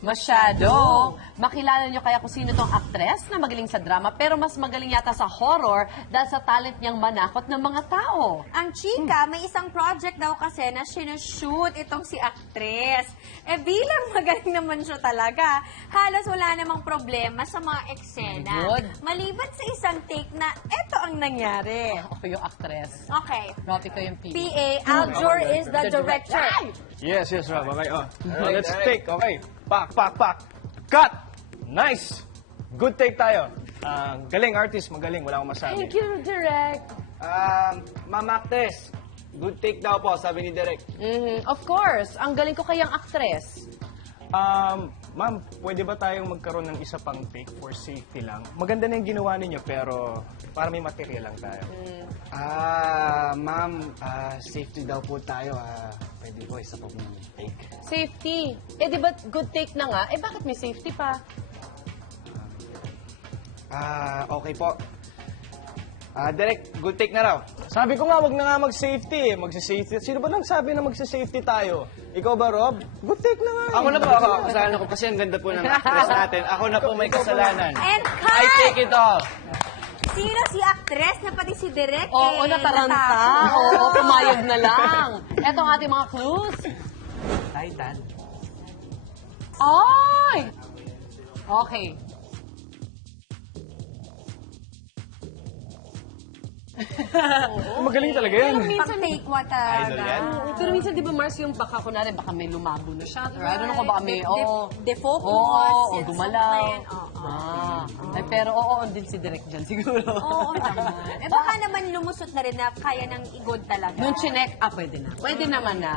Masyado. Makilala nyo kaya kung sino tong aktres na magaling sa drama pero mas magaling yata sa horror dahil sa talent niyang manakot ng mga tao. Ang chika, may isang project daw kasi na sinushoot itong si actress. Eh bilang magaling naman siya talaga, halos wala namang problema sa mga eksena. Good. Maliban sa isang take na eto ang nangyari. Ako yung aktres. Okay. Robbie ko yung PA. PA, Aljur is the director. Yes, Rob. Okay, let's take. Okay. Pak. Cut! Nice! Good take tayo. Galing artist, magaling. Wala akong masabi. Thank you, Direk. Ma'am Actes, good take daw po, sabi ni Direk. Of course. Ang galing ko kayang aktres. Ma'am, pwede ba tayong magkaroon ng isa pang take for safety lang? Maganda na yung ginawa ninyo, pero para may material lang tayo. Ma'am, safety daw po tayo. Pwede po, isa po mong take. Safety. Eh, di ba good take na nga? Eh, bakit may safety pa? Okay po. Direk, good take na raw. Sabi ko nga, wag na nga mag-safety eh. Magsa-safety. Sino ba nagsabi na magsa-safety tayo? Ikaw ba, Rob? Good take na nga. Ako na po, kasalanan ko kasi ang ganda po ng actress natin. Ako na po may kasalanan. And cut! I take it off. Sino si actress na pati si Direk? Oo, nataranta. natakot. Oo, pumayag na lang. Eto ang ating mga clues. Titan. Ay! Okay. Magaling talaga yan. Pang take what Idol yan? Pero minsan, di ba, Mars, yung baka, kunwari, baka may lumabo na siya. Or I don't know kung baka may, defocus. Oo, gumalaw. something. Ay, pero oo, din si Direk dyan, siguro. Oo naman. Eh baka naman lumusot na rin na kaya nang i-good talaga. Nung chinek, pwede na. Pwede naman na.